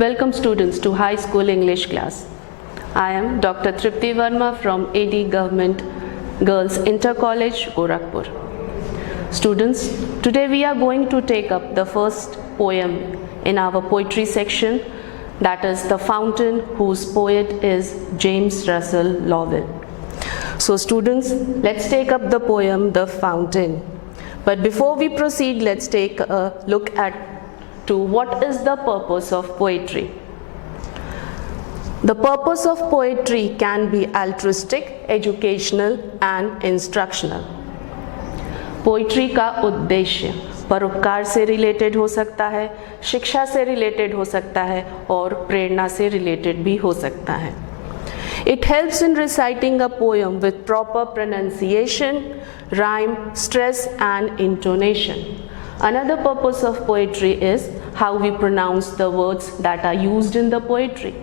Welcome students to High School English class. I am Dr. Tripti Verma from AD Government Girls Inter College, Gorakhpur. Students, today we are going to take up the first poem in our poetry section, that is The Fountain, whose poet is James Russell Lowell. So students, let's take up the poem The Fountain. But before we proceed, let's take a look at what is the purpose of poetry. The purpose of poetry can be altruistic, educational and instructional. Poetry का उद्देश्य परोपकार से related हो सकता है, शिक्षा से related हो सकता है और प्रेरणा से रिलेटेड भी हो सकता है. It helps in reciting a poem with proper pronunciation, rhyme, stress and intonation. Another purpose of poetry is how we pronounce the words that are used in the poetry,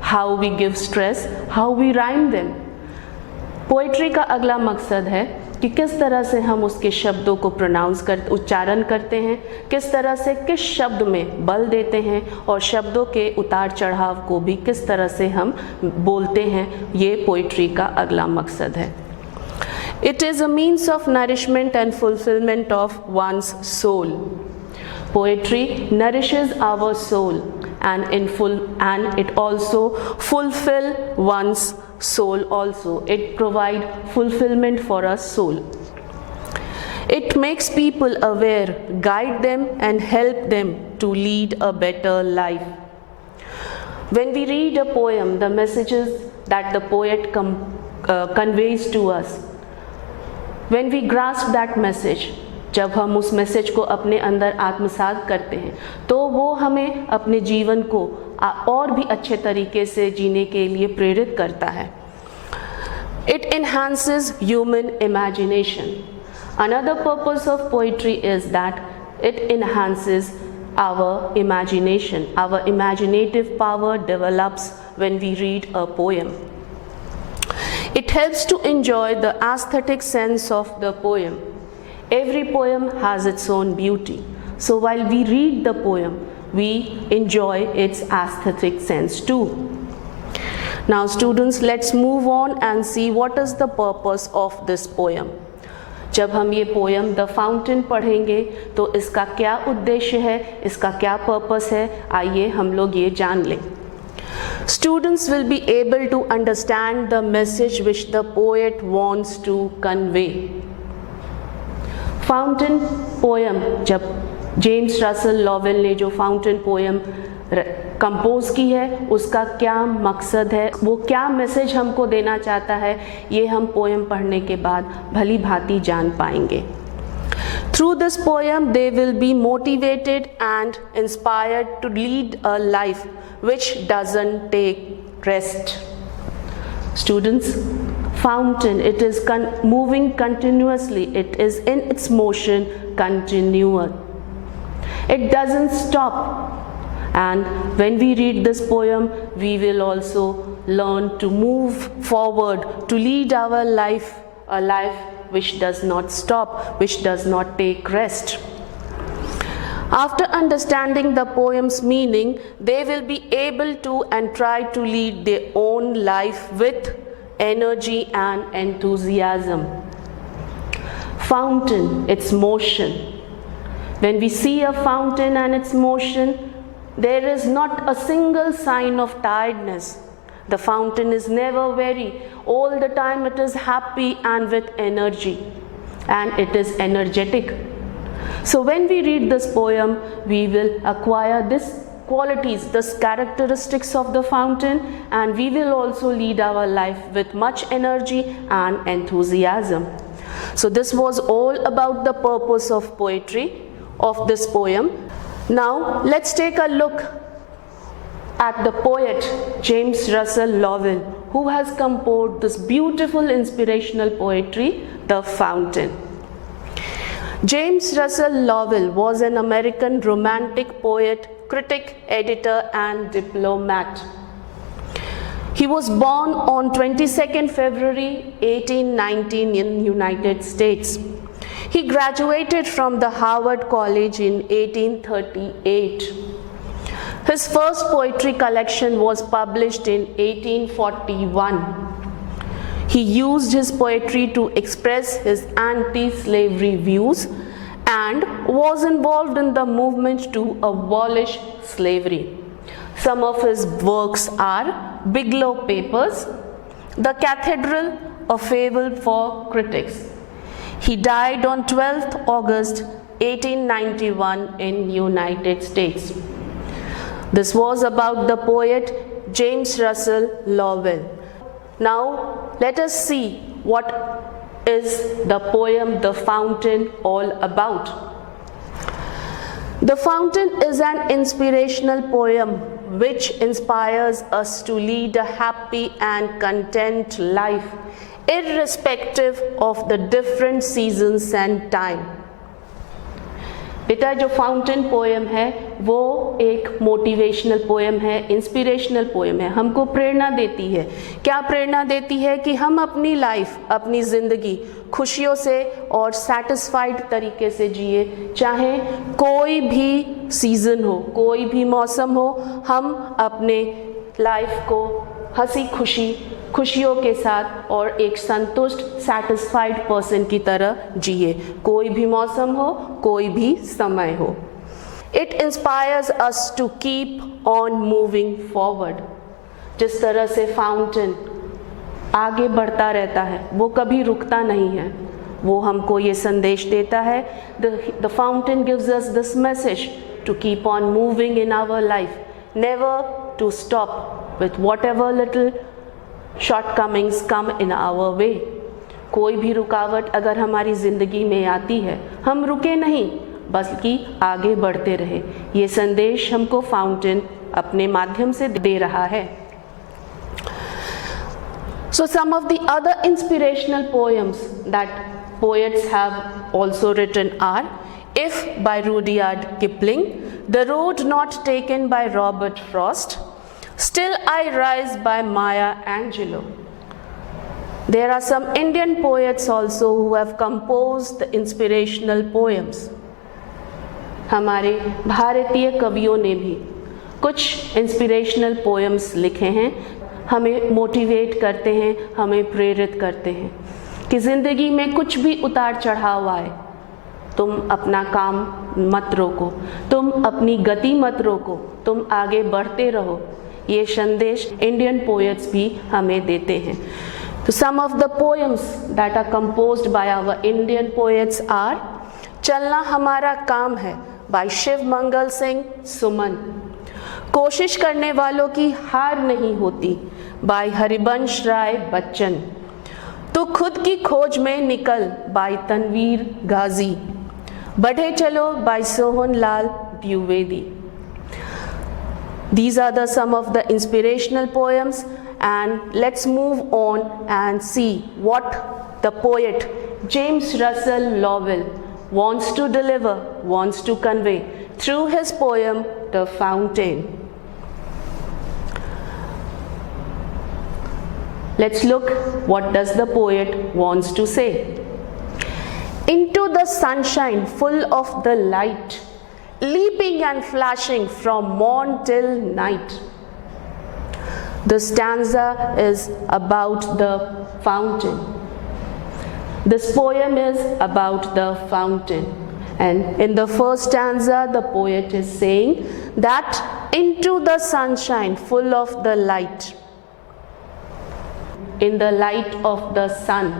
how we give stress, how we rhyme them. Poetry का अगला मकसद है कि किस तरह से हम उसके शब्दों को उच्चारण करते हैं, किस तरह से किस शब्द में बल देते हैं और शब्दों के उतार चढ़ाव को भी किस तरह से हम बोलते हैं, ये पोइट्री का अगला मकसद है. It is a means of nourishment and fulfillment of one's soul. Poetry nourishes our soul and it also fulfill one's soul also. It provide fulfillment for a soul. It makes people aware, guide them and help them to lead a better life. When we read a poem, the messages that the poet conveys to us, when we grasp that message, जब हम उस message को अपने अंदर आत्मसात करते हैं तो वो हमें अपने जीवन को और भी अच्छे तरीके से जीने के लिए प्रेरित करता है. It enhances human imagination. Another purpose of poetry is that it enhances our imagination. Our imaginative power develops when we read a poem. It helps to enjoy the aesthetic sense of the poem. Every poem has its own beauty. So while we read the poem, we enjoy its aesthetic sense too. Now students, let's move on and see what is the purpose of this poem. जब हम ये poem The Fountain पढ़ेंगे तो इसका क्या उद्देश्य है, इसका क्या purpose है, आइए हम लोग ये जान लें. Students will be able to understand the message which the poet wants to convey. Fountain poem, जब जेम्स रसल लॉवेल ने जो फाउंटेन पोएम कंपोज की है, उसका क्या मकसद है, वो क्या मैसेज हमको देना चाहता है, ये हम पोएम पढ़ने के बाद भली भांति जान पाएंगे. Through this poem, they will be motivated and inspired to lead a life which doesn't take rest. Students, fountain, it is moving continuously. It is in its motion continuous. It doesn't stop. And when we read this poem, we will also learn to move forward, to lead our life, a life which does not stop, which does not take rest. After understanding the poem's meaning, they will be able to and try to lead their own life with energy and enthusiasm. Fountain, its motion. When we see a fountain and its motion, there is not a single sign of tiredness. The fountain is never weary. All the time it is happy and with energy, and it is energetic. So when we read this poem, we will acquire these qualities, these characteristics of the fountain, and we will also lead our life with much energy and enthusiasm. So this was all about the purpose of poetry of this poem. Now let's take a look at the poet James Russell Lowell, who has composed this beautiful inspirational poetry, The Fountain. James Russell Lowell was an American romantic poet, critic, editor and diplomat. He was born on 22nd February 1819 in United States. He graduated from the Harvard College in 1838. His first poetry collection was published in 1841. He used his poetry to express his anti-slavery views and was involved in the movement to abolish slavery. Some of his works are Bigelow Papers, The Cathedral, A Fable for Critics. He died on 12th August 1891 in United States. This was about the poet James Russell Lowell. Now let us see what is the poem The Fountain all about. The Fountain is an inspirational poem which inspires us to lead a happy and content life irrespective of the different seasons and time. बेटा जो fountain poem है वो एक motivational poem है, inspirational poem है, हमको प्रेरणा देती है। क्या प्रेरणा देती है कि हम अपनी लाइफ, अपनी ज़िंदगी खुशियों से और सेटिस्फाइड तरीके से जिए, चाहे कोई भी सीज़न हो, कोई भी मौसम हो, हम अपने लाइफ को हंसी खुशियों के साथ और एक संतुष्ट सेटिस्फाइड पर्सन की तरह जिए, कोई भी मौसम हो, कोई भी समय हो। It inspires us to keep on moving forward. जिस तरह से फाउंटेन आगे बढ़ता रहता है, वो कभी रुकता नहीं है, वो हमको ये संदेश देता है, the fountain gives us this message to keep on moving in our life, never to stop with whatever little shortcomings come in our way. कोई भी रुकावट अगर हमारी ज़िंदगी में आती है, हम रुके नहीं बल्कि आगे बढ़ते रहे। ये संदेश हमको फाउंटेन अपने माध्यम से दे रहा है। So some of the other inspirational poems that poets have also written are If by Rudyard Kipling, The Road Not Taken by Robert Frost, Still I Rise by Maya Angelou. There are some Indian poets also who have composed the inspirational poems. हमारे भारतीय कवियों ने भी कुछ inspirational poems लिखे हैं, हमें motivate करते हैं, हमें प्रेरित करते हैं कि ज़िंदगी में कुछ भी उतार चढ़ाव आए, तुम अपना काम मत रोको, तुम अपनी गति मत रोको, तुम आगे बढ़ते रहो। ये संदेश इंडियन पोएट्स भी हमें देते हैं। तो some of the poems that are composed by our Indian poets are चलना हमारा काम है बाय शिव मंगल सिंह सुमन, कोशिश करने वालों की हार नहीं होती बाय हरिवंश राय बच्चन, तो खुद की खोज में निकल बाय तनवीर गाजी, बढ़े चलो by Sohan Lal Dwivedi. These are some of the inspirational poems, and let's move on and see what the poet James Russell Lowell wants to deliver, wants to convey through his poem The Fountain. Let's look what does the poet wants to say. Into the sunshine full of the light, leaping and flashing from morn till night. The stanza is about the fountain. This poem is about the fountain. And in the first stanza, the poet is saying that into the sunshine full of the light, in the light of the sun,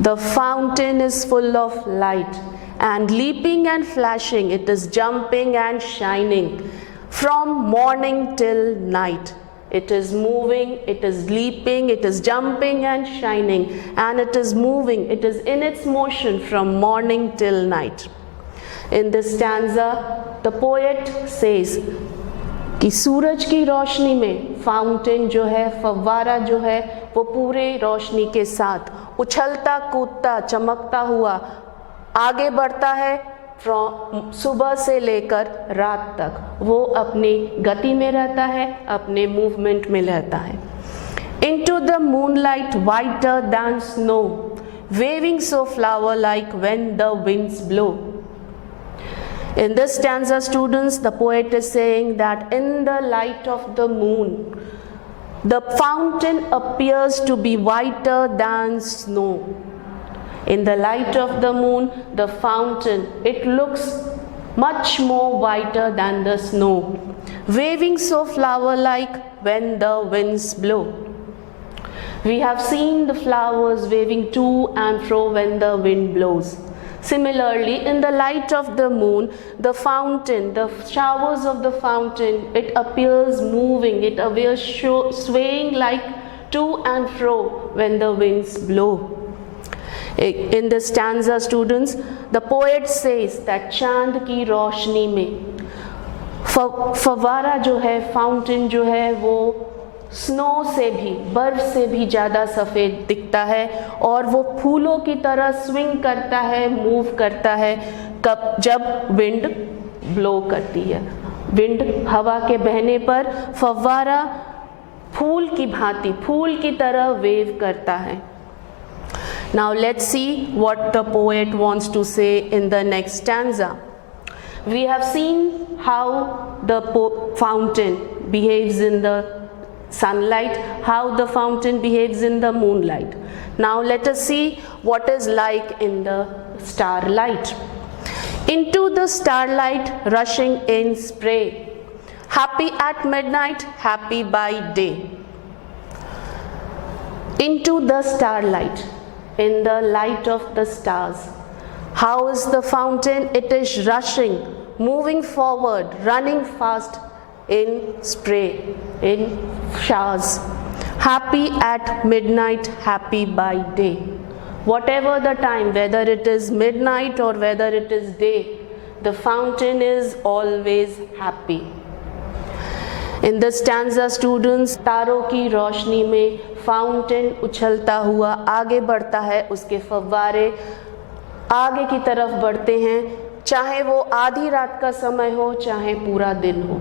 the fountain is full of light, and leaping and flashing, it is jumping and shining from morning till night. It is moving, it is leaping, it is jumping and shining, and it is moving, it is in its motion from morning till night. In this stanza, the poet says कि सूरज की रोशनी में fountain जो है, फव्वारा जो है, वो पूरे रोशनी के साथ उछलता कूदता चमकता हुआ आगे बढ़ता है फ्रॉम सुबह से लेकर रात तक। वो अपनी गति में रहता है, अपने मूवमेंट में रहता है। Into the moonlight whiter than snow, waving so flower like when the winds blow. In this stanza, students, the poet is saying that in the light of the moon, the fountain appears to be whiter than snow. In the light of the moon, the fountain, it looks much more whiter than the snow, waving so flower-like when the winds blow. We have seen the flowers waving to and fro when the wind blows. Similarly, in the light of the moon, the fountain, the showers of the fountain, it appears moving, it appears swaying like to and fro when the winds blow. In this stanza, students, the poet says that चांद की रोशनी में फव्वारा जो है, fountain जो है, वो snow से भी, बर्फ से भी ज़्यादा सफ़ेद दिखता है और वो फूलों की तरह स्विंग करता है, मूव करता है जब विंड ब्लो करती है। विंड हवा के बहने पर फव्वारा फूल की भांति, फूल की तरह वेव करता है। Now let's see what the poet wants to say in the next stanza. We have seen how the fountain behaves in the sunlight, how the fountain behaves in the moonlight. Now let us see what is like in the starlight. Into the starlight rushing in spray, happy at midnight, happy by day. Into the starlight, in the light of the stars. How is the fountain? It is rushing, moving forward, running fast in spray, in showers. Happy at midnight, happy by day. Whatever the time, whether it is midnight or whether it is day, the fountain is always happy. In the stanza, students, तारों की रोशनी में fountain उछलता हुआ आगे बढ़ता है, उसके फव्वारे आगे की तरफ बढ़ते हैं, चाहे वो आधी रात का समय हो, चाहे पूरा दिन हो,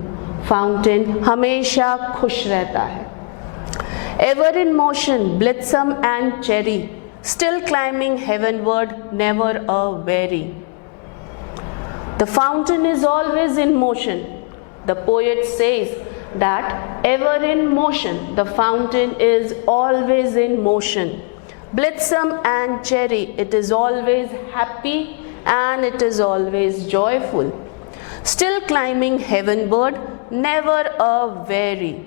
फाउंटेन हमेशा खुश रहता है। Ever in motion, blithesome and cherry, still climbing heavenward, never a weary. The fountain is always in motion. The poet says that ever in motion, the fountain is always in motion. Blithesome and cherry, it is always happy and it is always joyful. Still climbing heavenward, never a weary.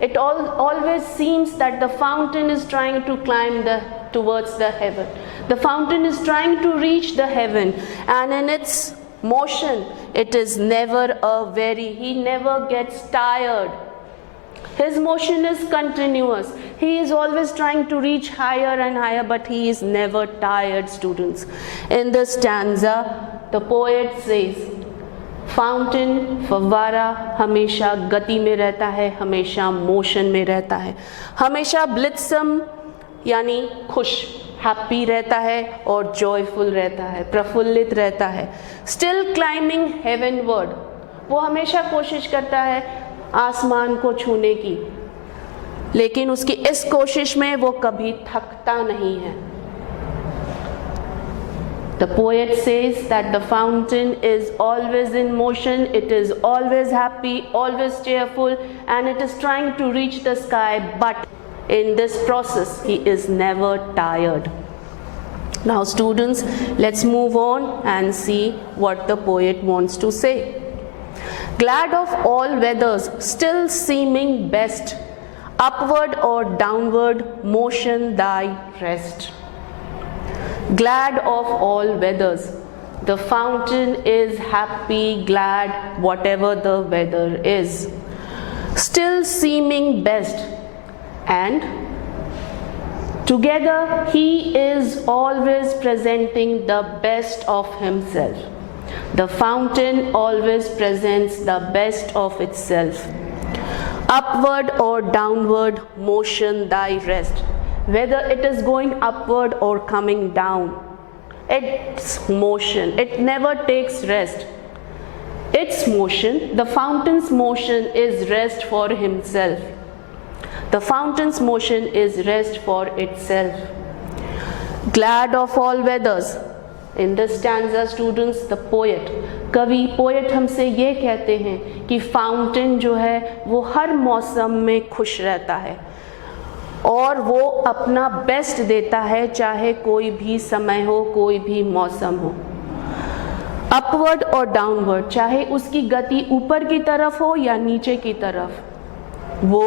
It always seems that the fountain is trying to climb towards the heaven. The fountain is trying to reach the heaven, and in its motion, it is never a weary. He never gets tired. His motion is continuous. He is always trying to reach higher and higher, but he is never tired, students. In this stanza, the poet says, fountain फव्वारा हमेशा गति में रहता है, हमेशा motion में रहता है, हमेशा ब्लिथसम यानी खुश, हैप्पी रहता है और जॉयफुल रहता है, प्रफुल्लित रहता है। स्टिल क्लाइंबिंग हेवनवर्ड, वो हमेशा कोशिश करता है आसमान को छूने की, लेकिन उसकी इस कोशिश में वो कभी थकता नहीं है। The poet says that the fountain is always in motion, it is always happy, always cheerful, and it is trying to reach the sky, but in this process, he is never tired. Now students, let's move on and see what the poet wants to say. Glad of all weathers, still seeming best, upward or downward, motion thy rest. Glad of all weathers, the fountain is happy, glad, whatever the weather is. Still seeming best, and together he is always presenting the best of himself. The fountain always presents the best of itself. Upward or downward, motion thy rest. Whether it is going upward or coming down, its motion, it never takes rest. Its motion, the fountain's motion is rest for himself. The fountain's motion is rest for itself. Glad of all weathers. In this stanza, students, the poet, कवि poet हमसे ये कहते हैं कि fountain जो है वो हर मौसम में खुश रहता है और वो अपना बेस्ट देता है, चाहे कोई भी समय हो, कोई भी मौसम हो। अपवर्ड और डाउनवर्ड, चाहे उसकी गति ऊपर की तरफ हो या नीचे की तरफ, वो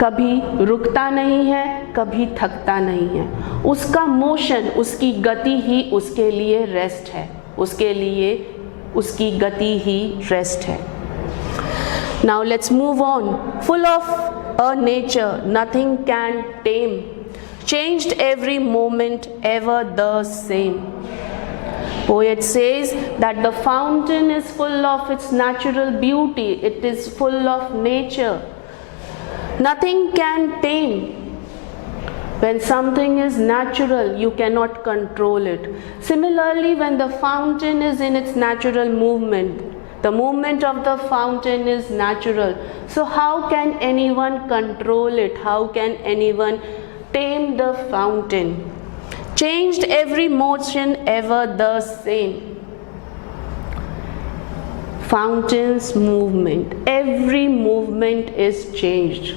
कभी रुकता नहीं है, कभी थकता नहीं है। उसका मोशन, उसकी गति ही उसके लिए रेस्ट है, उसके लिए उसकी गति ही रेस्ट है। Now let's move on. Full of a nature nothing can tame, changed every moment ever the same. Poet says that the fountain is full of its natural beauty, it is full of nature. Nothing can tame. When something is natural, you cannot control it. Similarly, when the fountain is in its natural movement, the movement of the fountain is natural. So how can anyone control it? How can anyone tame the fountain? Changed every motion ever the same. Fountain's movement, every movement is changed.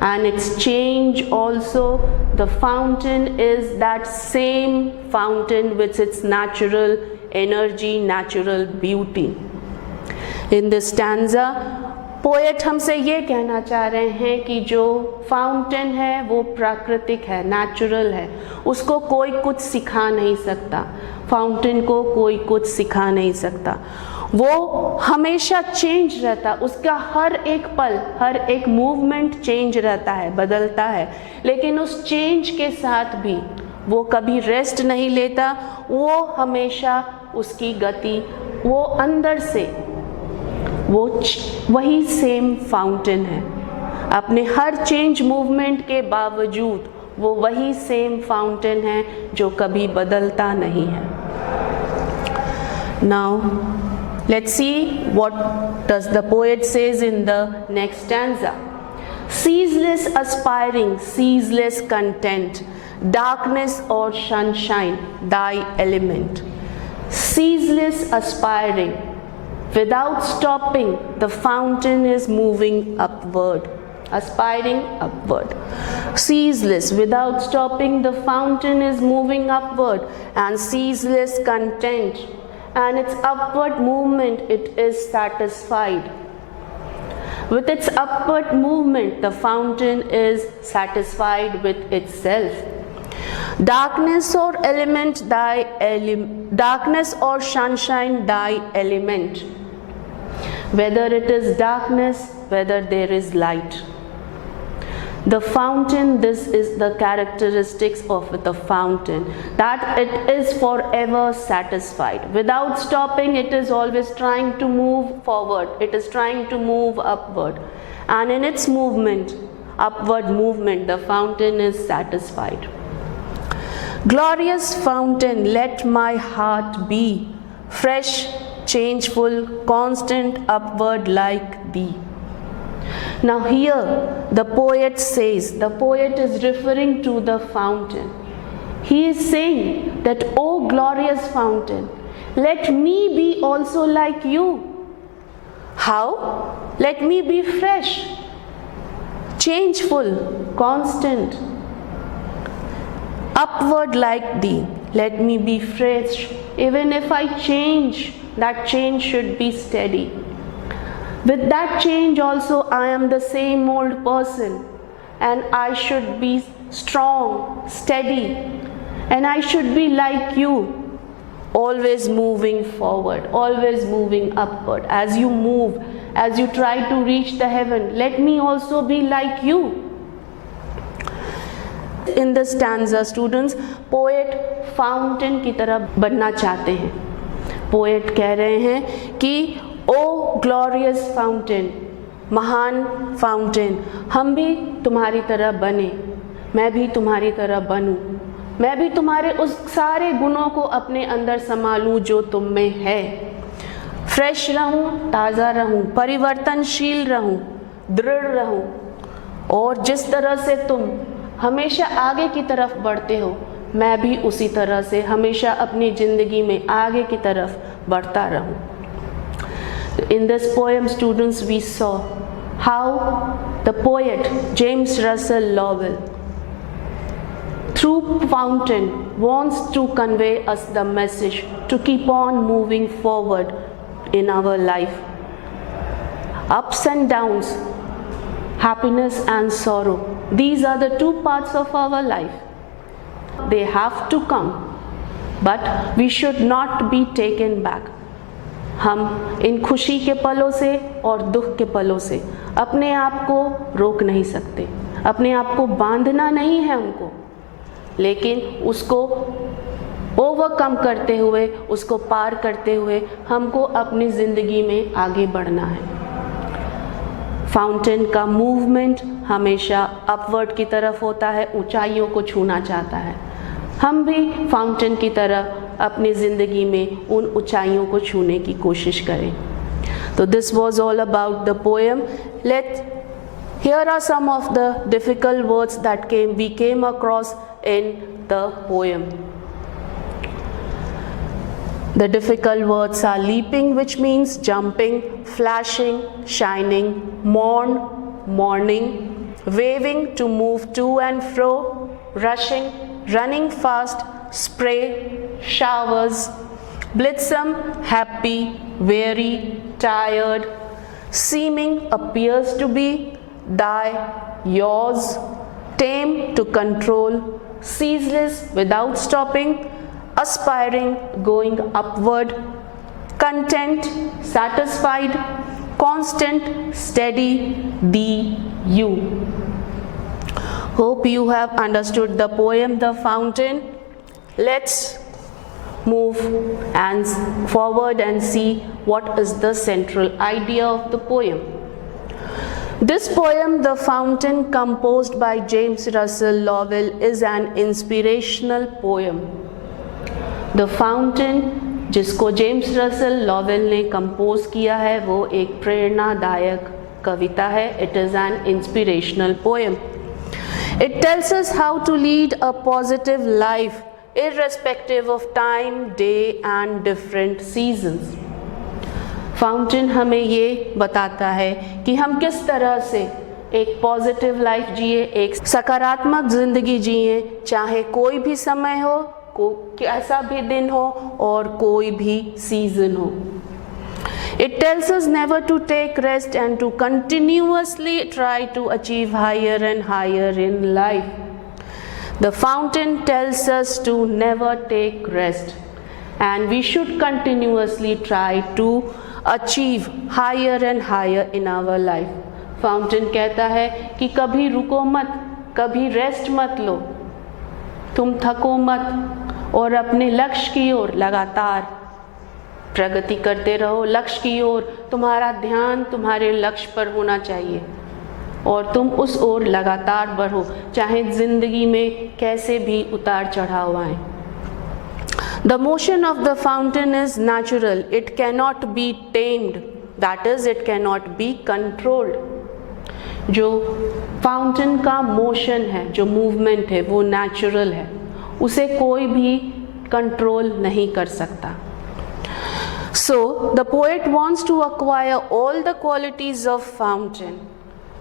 And its change also, the fountain is that same fountain with its natural energy, natural beauty. In this stanza, poet हमसे ये कहना चाह रहे हैं कि जो fountain है वो प्राकृतिक है, नेचुरल है, उसको कोई कुछ सिखा नहीं सकता, फाउंटेन को कोई कुछ सिखा नहीं सकता, वो हमेशा चेंज रहता, उसका हर एक पल, हर एक मूवमेंट चेंज रहता है, बदलता है, लेकिन उस चेंज के साथ भी वो कभी रेस्ट नहीं लेता, वो हमेशा उसकी गति, वो अंदर से वो वही सेम फाउंटेन है, अपने हर चेंज मूवमेंट के बावजूद वो वही सेम फाउंटेन है जो कभी बदलता नहीं है। Now let's see what does the poet says in the next stanza. Ceaseless aspiring, ceaseless content, darkness or sunshine, thy element. Ceaseless aspiring, without stopping, the fountain is moving upward, aspiring upward. Ceaseless, without stopping, the fountain is moving upward, and ceaseless content, and its upward movement, it is satisfied. With its upward movement, the fountain is satisfied with itself. Darkness or element, darkness or sunshine, thy element. Whether it is darkness, whether there is light. The fountain, this is the characteristics of the fountain, that it is forever satisfied. Without stopping, it is always trying to move forward, it is trying to move upward. And in its movement, upward movement, the fountain is satisfied. Glorious fountain, let my heart be, fresh, changeful, constant, upward like thee. Now here the poet says, the poet is referring to the fountain. He is saying that, O glorious fountain, let me be also like you. How? Let me be fresh, changeful, constant, upward like thee. Let me be fresh. Even if I change, that change should be steady. With that change also, I am the same old person, and I should be strong, steady, and I should be like you, always moving forward, always moving upward. As you move, as you try to reach the heaven, let me also be like you. In the stanza, students, poet fountain की तरह बनना चाहते हैं. Poet कह रहे हैं कि ओ glorious fountain, महान फाउंटेन, हम भी तुम्हारी तरह बने, मैं भी तुम्हारी तरह बनूं, मैं भी तुम्हारे उस सारे गुणों को अपने अंदर संभालूं जो तुम में है, फ्रेश रहूं, ताज़ा रहूं, परिवर्तनशील रहूं, दृढ़ रहूं, और जिस तरह से तुम हमेशा आगे की तरफ बढ़ते हो, मैं भी उसी तरह से हमेशा अपनी ज़िंदगी में आगे की तरफ बढ़ता रहूं। In this poem, students, we saw how the poet James Russell Lowell, through Fountain, wants to convey us the message to keep on moving forward in our life. Ups and downs, happiness and sorrow, these are the two parts of our life. They have to come, but we should not be taken back. हम इन खुशी के पलों से और दुख के पलों से अपने आप को रोक नहीं सकते, अपने आप को बांधना नहीं है उनको, लेकिन उसको ओवरकम करते हुए, उसको पार करते हुए हमको अपनी ज़िंदगी में आगे बढ़ना है। फाउंटेन का मूवमेंट हमेशा अपवर्ड की तरफ होता है, ऊंचाइयों को छूना चाहता है। हम भी फाउंटेन की तरह अपनी ज़िंदगी में उन ऊंचाइयों को छूने की कोशिश करें। तो this was all about the poem. Here are some of the difficult words that we came across in the poem. The difficult words are leaping, which means jumping, flashing, shining, mourn, mourning, waving to move to and fro, rushing, running fast, spray, showers, blithesome, happy, weary, tired, seeming, appears to be, die, yours, tame, to control, ceaseless, without stopping, aspiring, going upward, content, satisfied, constant, steady, the, you. Hope you have understood the poem The Fountain. Let's move and forward and see what is the central idea of the poem. This poem, The Fountain, composed by James Russell Lowell, is an inspirational poem. The Fountain, जिसको James Russell Lovell ने compose किया है, वो एक प्रेरणादायक कविता है. It is an inspirational poem. It tells us how to lead a positive life irrespective of time, day and different seasons. Fountain हमें ये बताता है कि हम किस तरह से एक पॉजिटिव लाइफ जिए, एक सकारात्मक ज़िंदगी जिए, चाहे कोई भी समय हो, कैसा भी दिन हो और कोई भी सीजन हो. It tells us never to take rest and to continuously try to achieve higher and higher in life. The fountain tells us to never take rest and we should continuously try to achieve higher and higher in our life. Fountain कहता है कि कभी रुको मत, कभी rest मत लो, तुम थको मत और अपने लक्ष्य की ओर लगातार प्रगति करते रहो. लक्ष्य की ओर तुम्हारा ध्यान तुम्हारे लक्ष्य पर होना चाहिए और तुम उस ओर लगातार बढ़ो, चाहे जिंदगी में कैसे भी उतार चढ़ाव आए. The motion of the fountain is natural. It cannot be tamed. That is, it cannot be controlled. जो फाउंटेन का मोशन है, जो मूवमेंट है, वो नेचुरल है, उसे कोई भी कंट्रोल नहीं कर सकता. So, the poet wants to acquire all the qualities of fountain.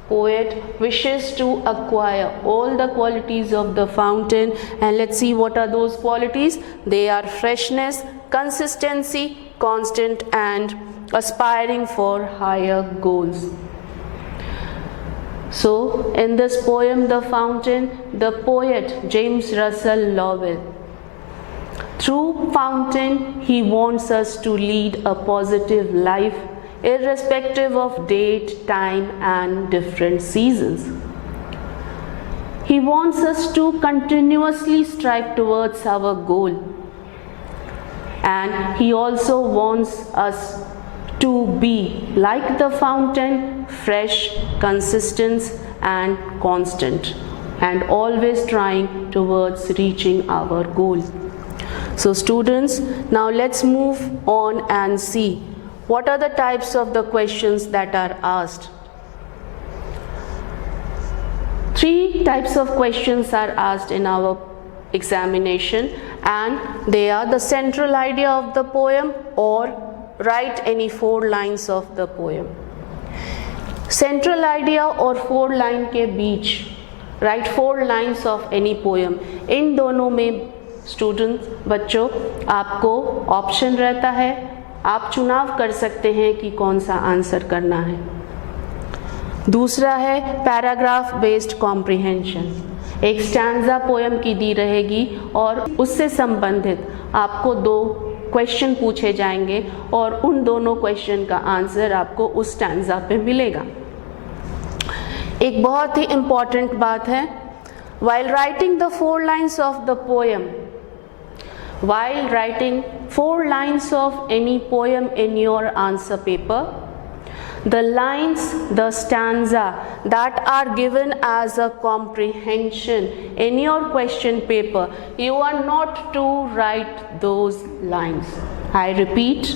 Poet wishes to acquire all the qualities of the fountain, and let's see what are those qualities. They are freshness, consistency, constant, and aspiring for higher goals. So, in this poem, The Fountain, the poet James Russell Lowell, through fountain, he wants us to lead a positive life irrespective of date, time and different seasons. He wants us to continuously strive towards our goal, and he also wants us to be like the fountain, fresh, consistent and constant, and always trying towards reaching our goal. So students, now let's move on and see what are the types of the questions that are asked. 3 types of questions are asked in our examination, and they are the central idea of the poem or write any 4 lines of the poem. Central idea और 4 line के बीच write 4 lines of any poem, इन दोनों में students बच्चों आपको option रहता है, आप चुनाव कर सकते हैं कि कौन सा आंसर करना है। दूसरा है पैराग्राफ बेस्ड कॉम्प्रिहेंशन, एक स्टैंजा पोएम की दी रहेगी और उससे संबंधित आपको 2 क्वेश्चन पूछे जाएंगे और उन दोनों क्वेश्चन का आंसर आपको उस स्टैंजा पे मिलेगा। एक बहुत ही इम्पॉर्टेंट बात है, while writing the 4 lines of the poem, while writing 4 lines of any poem in your answer paper, the lines, the stanza that are given as a comprehension in your question paper, you are not to write those lines. I repeat,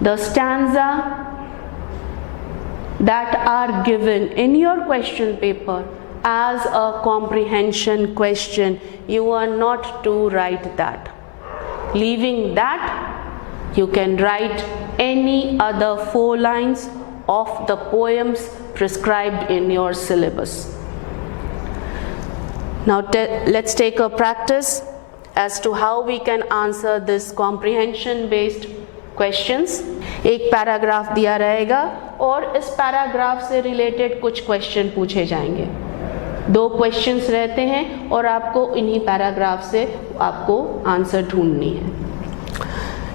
the stanza that are given in your question paper as a comprehension question, you are not to write that. Leaving that, you can write any other 4 lines of the poems prescribed in your syllabus. Now let's take a practice as to how we can answer this comprehension based questions. एक paragraph दिया रहेगा और इस paragraph से related कुछ question पूछे जाएंगे। 2 questions रहते हैं और आपको इन्हीं पैराग्राफ से आपको आंसर ढूंढनी है।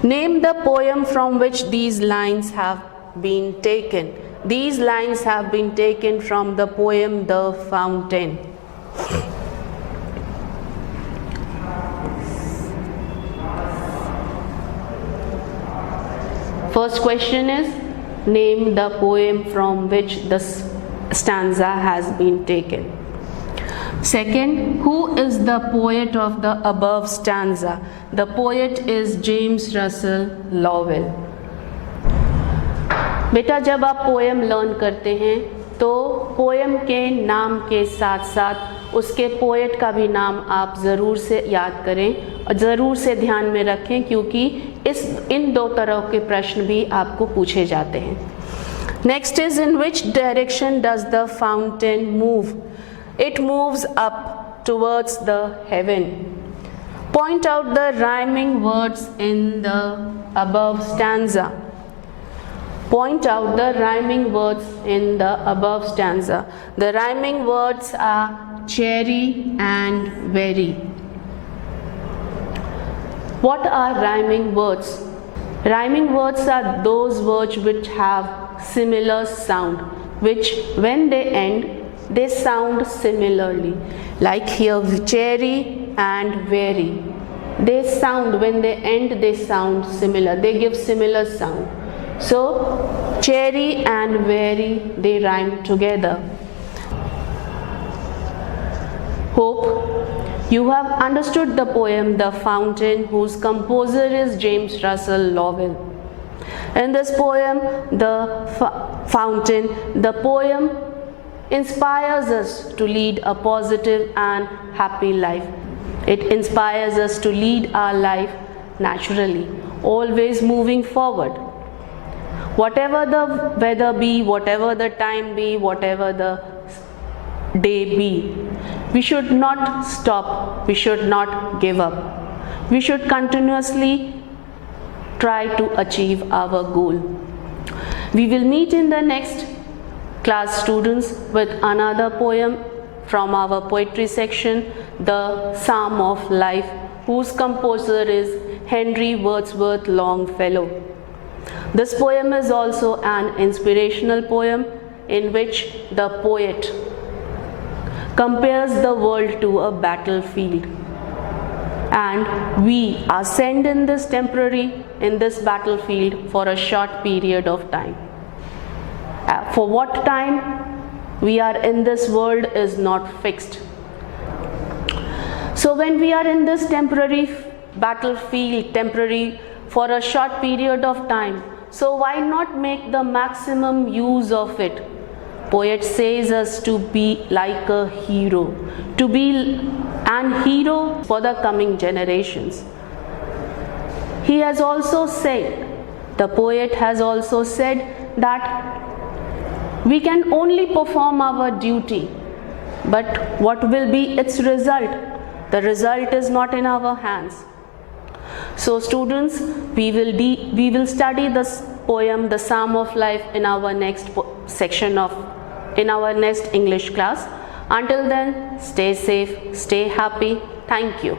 Name the poem from which these lines have been taken. These lines have been taken from the poem The Fountain. First question is, name the poem from which the stanza has been taken. Second, who is the poet of the above stanza? The poet is James Russell Lowell. बेटा जब आप poem learn करते हैं तो poem के नाम के साथ साथ उसके पोएट का भी नाम आप ज़रूर से याद करें और ज़रूर से ध्यान में रखें, क्योंकि इन 2 तरह के प्रश्न भी आपको पूछे जाते हैं। Next is, in which direction does the fountain move? It moves up towards the heaven. Point out the rhyming words in the above stanza. Point out the rhyming words in the above stanza. The rhyming words are cherry and very. What are rhyming words? Rhyming words are those words which have similar sound, which when they end, they sound similarly. Like here, cherry and very. They sound, when they end, they sound similar. They give similar sound. So, cherry and very, they rhyme together. Hope you have understood the poem The Fountain, whose composer is James Russell Lowell. In this poem, The Fountain, the poem inspires us to lead a positive and happy life. It inspires us to lead our life naturally, always moving forward. Whatever the weather be, whatever the time be, whatever the day be, we should not stop, we should not give up. We should continuously try to achieve our goal. We will meet in the next class, students, with another poem from our poetry section, The Psalm of Life, whose composer is Henry Wadsworth Longfellow. This poem is also an inspirational poem in which the poet compares the world to a battlefield, and we are sent in this battlefield for a short period of time. For what time we are in this world is not fixed. So when we are in this temporary battlefield, temporary for a short period of time, so why not make the maximum use of it? Poet says us to be like a hero, to be and hero for the coming generations. He has also said, the poet has also said that we can only perform our duty, but what will be its result? The result is not in our hands. So students, we will study this poem, The Psalm of Life, in our next in our next English class. Until then, stay safe, stay happy. Thank you.